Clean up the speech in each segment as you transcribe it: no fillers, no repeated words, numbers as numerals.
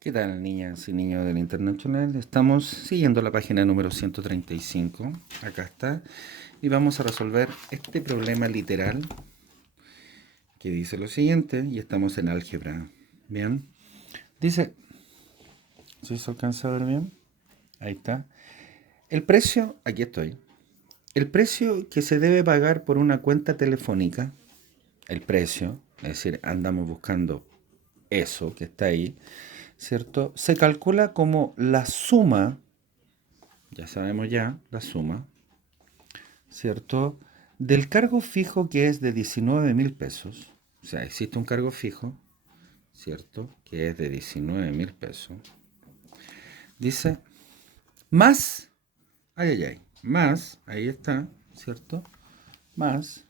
¿Qué tal, niñas y niños del Internacional? Estamos siguiendo la página número 135. Acá está. Y vamos a resolver este problema literal que dice lo siguiente. Y estamos en álgebra. Bien. Dice, ¿sí se alcanza a ver bien? Ahí está. El precio, aquí estoy. El precio que se debe pagar por una cuenta telefónica, el precio, es decir, andamos buscando eso que está ahí, ¿cierto? Se calcula como la suma, ya sabemos ya, la suma, ¿cierto? Del cargo fijo que es de 19.000 pesos. O sea, existe un cargo fijo, ¿cierto? Que es de 19.000 pesos. Dice, más, más, ahí está, ¿cierto? Más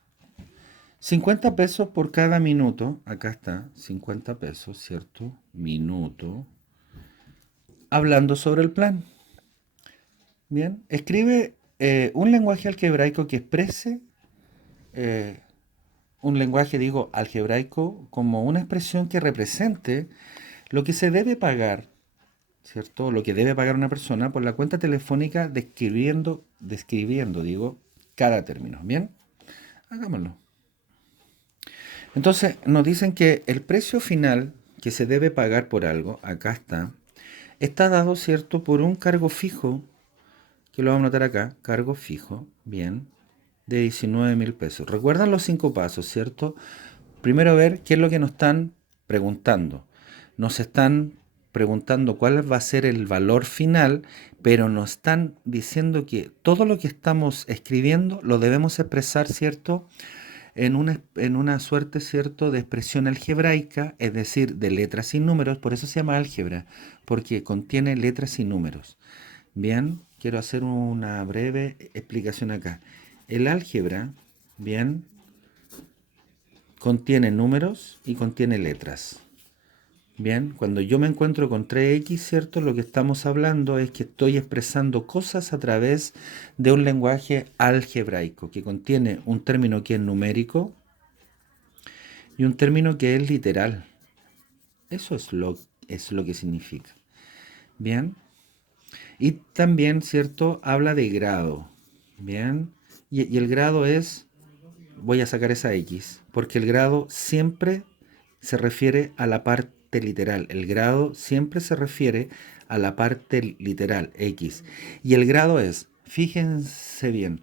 50 pesos por cada minuto, acá está, 50 pesos, ¿cierto? Minuto, hablando sobre el plan. Bien, escribe un lenguaje algebraico que exprese eh, un lenguaje, digo, algebraico como una expresión que represente lo que se debe pagar, ¿cierto? Lo que debe pagar una persona por la cuenta telefónica describiendo, digo, cada término. Bien, hagámoslo. Entonces, nos dicen que el precio final que se debe pagar por algo, acá está dado, ¿cierto?, por un cargo fijo, que lo vamos a anotar acá, cargo fijo, bien, de 19.000 pesos. Recuerdan los 5 pasos, ¿cierto? Primero ver qué es lo que nos están preguntando. Nos están preguntando cuál va a ser el valor final, pero nos están diciendo que todo lo que estamos escribiendo lo debemos expresar, ¿cierto? En una suerte, ¿cierto?, de expresión algebraica, es decir, de letras y números. Por eso se llama álgebra, porque contiene letras y números. Bien, quiero hacer una breve explicación acá. El álgebra, bien, contiene números y contiene letras. Bien, cuando yo me encuentro con 3x, ¿cierto? Lo que estamos hablando es que estoy expresando cosas a través de un lenguaje algebraico que contiene un término que es numérico y un término que es literal. Eso es lo que significa. Bien, y también, ¿cierto? Habla de grado. Bien, y el grado es, voy a sacar esa x, porque el grado siempre se refiere a la parte literal. El grado siempre se refiere a la parte literal, x. Y el grado es, fíjense bien,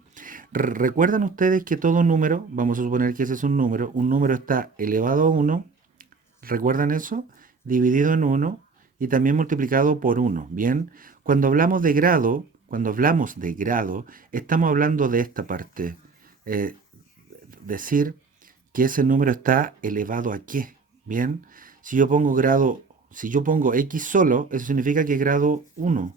recuerdan ustedes que todo número, vamos a suponer que ese es un número está elevado a 1, ¿recuerdan eso? Dividido en uno y también multiplicado por uno. Bien, cuando hablamos de grado, estamos hablando de esta parte. Eh, Decir que ese número está elevado a qué. Bien, si yo pongo x solo, eso significa que es grado 1.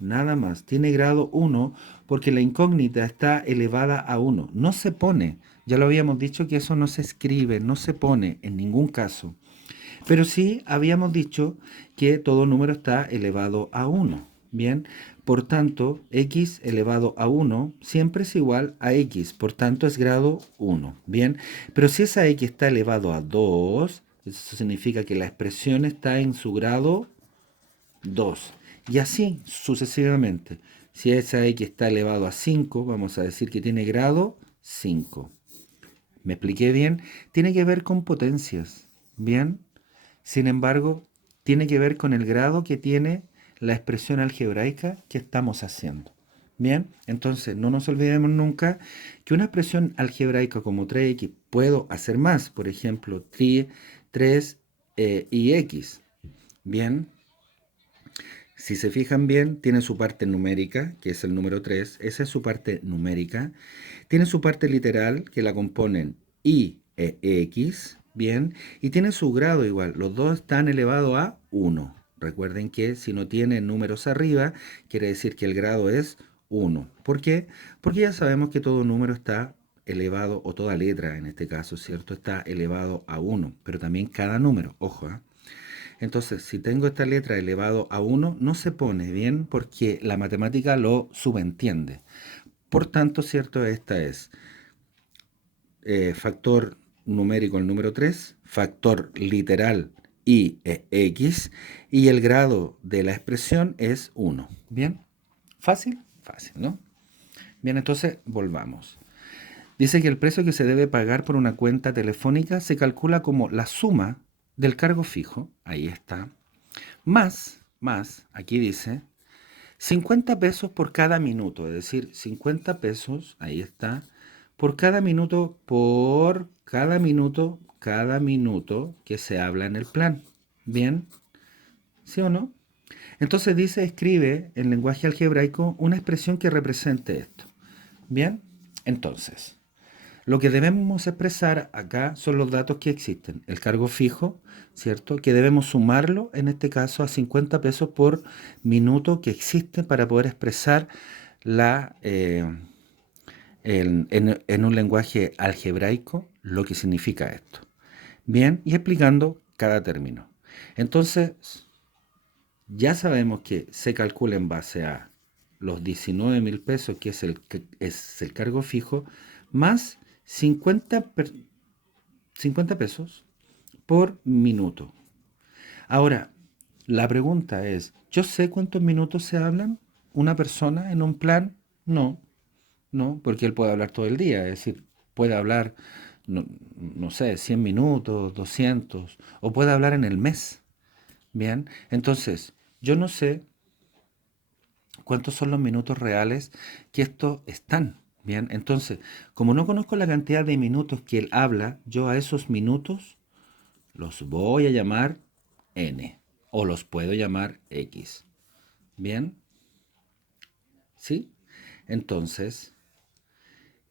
Nada más. Tiene grado 1 porque la incógnita está elevada a 1. No se pone. Ya lo habíamos dicho que eso no se escribe, no se pone en ningún caso. Pero sí habíamos dicho que todo número está elevado a 1. Bien, por tanto, x elevado a 1 siempre es igual a x, por tanto es grado 1. Bien, pero si esa x está elevado a 2, eso significa que la expresión está en su grado 2. Y así sucesivamente. Si esa x está elevado a 5, vamos a decir que tiene grado 5. ¿Me expliqué bien? Tiene que ver con potencias. Bien. Sin embargo, tiene que ver con el grado que tiene la expresión algebraica que estamos haciendo. Bien, entonces no nos olvidemos nunca que una expresión algebraica como 3x puedo hacer más, por ejemplo, 3 y x. Bien, si se fijan bien, tiene su parte numérica, que es el número 3, esa es su parte numérica. Tiene su parte literal, que la componen y e x, bien, y tiene su grado igual, los dos están elevados a 1. Recuerden que si no tiene números arriba, quiere decir que el grado es 1. ¿Por qué? Porque ya sabemos que todo número está elevado, o toda letra en este caso, ¿cierto? Está elevado a 1, pero también cada número, ojo, ¿eh? Entonces, si tengo esta letra elevado a 1, no se pone bien porque la matemática lo subentiende. Por tanto, ¿cierto? Esta es factor numérico el número 3, factor literal y es X, y el grado de la expresión es 1. ¿Bien? ¿Fácil? Fácil, ¿no? Bien, entonces volvamos. Dice que el precio que se debe pagar por una cuenta telefónica se calcula como la suma del cargo fijo, ahí está, más, aquí dice, 50 pesos por cada minuto, es decir, 50 pesos, ahí está, cada minuto que se habla en el plan. ¿Bien? ¿Sí o no? Entonces dice, escribe en lenguaje algebraico una expresión que represente esto. ¿Bien? Entonces, lo que debemos expresar acá son los datos que existen. El cargo fijo, ¿cierto? Que debemos sumarlo, en este caso, a 50 pesos por minuto que existe para poder expresar la, en un lenguaje algebraico lo que significa esto. Bien, y explicando cada término. Entonces, ya sabemos que se calcula en base a los 19.000 pesos, que es el cargo fijo, más 50 pesos por minuto. Ahora, la pregunta es, ¿yo sé cuántos minutos se hablan una persona en un plan? No, no, porque él puede hablar todo el día, es decir, puede hablar, no, no sé, 100 minutos, 200, o puede hablar en el mes. Bien, entonces, yo no sé cuántos son los minutos reales que estos están. Bien, entonces, como no conozco la cantidad de minutos que él habla, yo a esos minutos los voy a llamar N o los puedo llamar X. Bien, ¿sí? Entonces,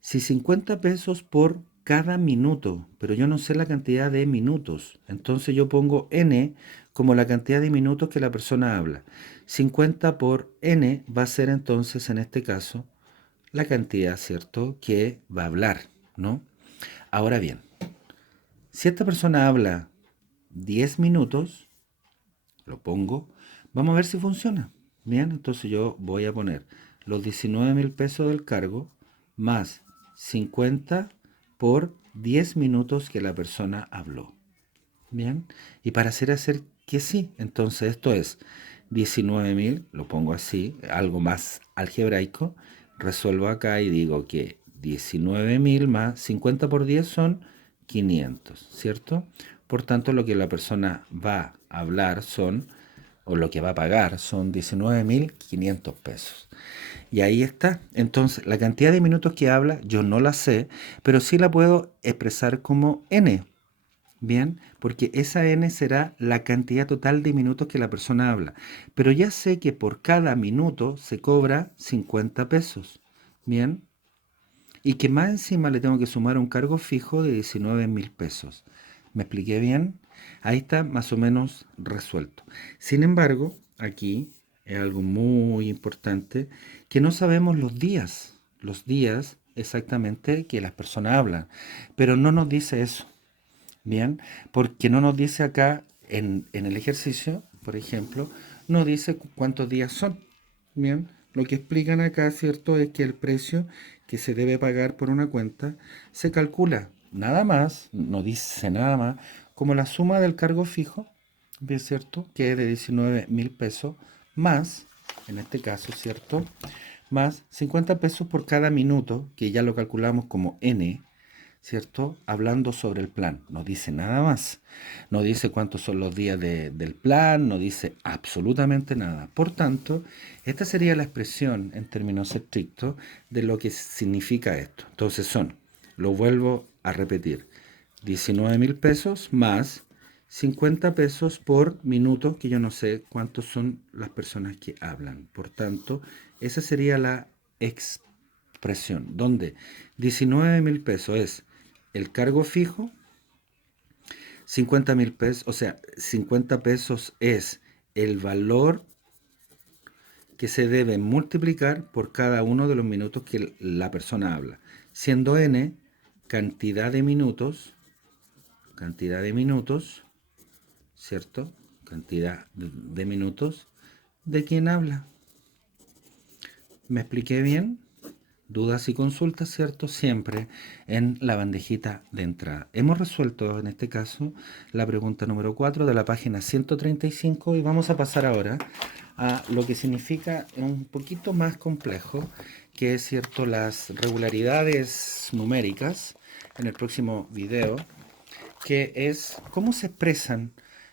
si 50 pesos por cada minuto, pero yo no sé la cantidad de minutos, entonces yo pongo N como la cantidad de minutos que la persona habla. 50 por N va a ser entonces, en este caso, la cantidad, ¿cierto?, que va a hablar, ¿no? Ahora bien, si esta persona habla 10 minutos, lo pongo, vamos a ver si funciona. Bien, entonces yo voy a poner los 19.000 pesos del cargo más 50 por 10 minutos que la persona habló. Bien, y para hacer que sí, entonces esto es 19.000, lo pongo así, algo más algebraico, resuelvo acá y digo que 19.000 más 50 por 10 son 500, ¿cierto? Por tanto, lo que la persona va a hablar son, o lo que va a pagar son 19.500 pesos. Y ahí está. Entonces, la cantidad de minutos que habla yo no la sé, pero sí la puedo expresar como N. Bien, porque esa N será la cantidad total de minutos que la persona habla. Pero ya sé que por cada minuto se cobra 50 pesos. Bien, y que más encima le tengo que sumar un cargo fijo de 19.000 pesos. ¿Me expliqué bien? Ahí está más o menos resuelto. Sin embargo, aquí es algo muy importante, que no sabemos los días exactamente que las personas hablan, pero no nos dice eso. Bien, porque no nos dice acá en el ejercicio, por ejemplo, no dice cuántos días son. Bien, lo que explican acá, ¿cierto? Es que el precio que se debe pagar por una cuenta se calcula nada más, no dice nada más, como la suma del cargo fijo, ¿bien cierto? Que es de 19.000 pesos, más, en este caso, ¿cierto? Más 50 pesos por cada minuto, que ya lo calculamos como N, ¿cierto? Hablando sobre el plan. No dice nada más. No dice cuántos son los días del plan, no dice absolutamente nada. Por tanto, esta sería la expresión en términos estrictos de lo que significa esto. Entonces son, lo vuelvo a repetir, 19.000 pesos más 50 pesos por minuto, que yo no sé cuántos son las personas que hablan. Por tanto, esa sería la expresión, donde 19.000 pesos es el cargo fijo, 50.000 pesos, o sea, 50 pesos es el valor que se debe multiplicar por cada uno de los minutos que la persona habla, siendo n cantidad de minutos, ¿cierto? Cantidad de minutos de quien habla. ¿Me expliqué bien? dudas y consultas, ¿cierto? Siempre en la bandejita de entrada. Hemos resuelto en este caso la pregunta número 4 de la página 135 y vamos a pasar ahora a lo que significa un poquito más complejo, que es, ¿cierto?, las regularidades numéricas en el próximo video, que es cómo se expresan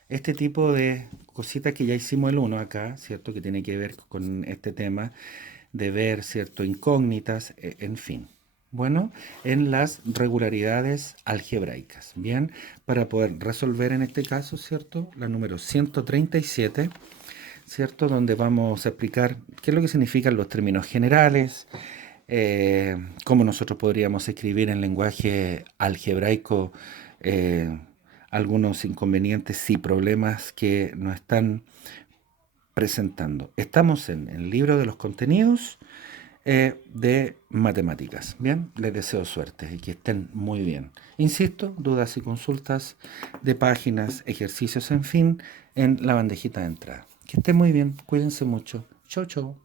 este tipo de cositas que ya hicimos el uno acá, ¿cierto? Que tiene que ver con este tema de ver, ¿cierto?, incógnitas, en fin. Bueno, en las regularidades algebraicas. Bien, para poder resolver en este caso, ¿cierto?, la número 137, ¿cierto?, donde vamos a explicar qué es lo que significan los términos generales, cómo nosotros podríamos escribir en lenguaje algebraico eh, algunos inconvenientes y problemas que nos están presentando. Estamos en el libro de los contenidos de matemáticas. Bien, les deseo suerte y que estén muy bien. Insisto, dudas y consultas de páginas, ejercicios, en fin, en la bandejita de entrada. Que estén muy bien, cuídense mucho. Chau, chau.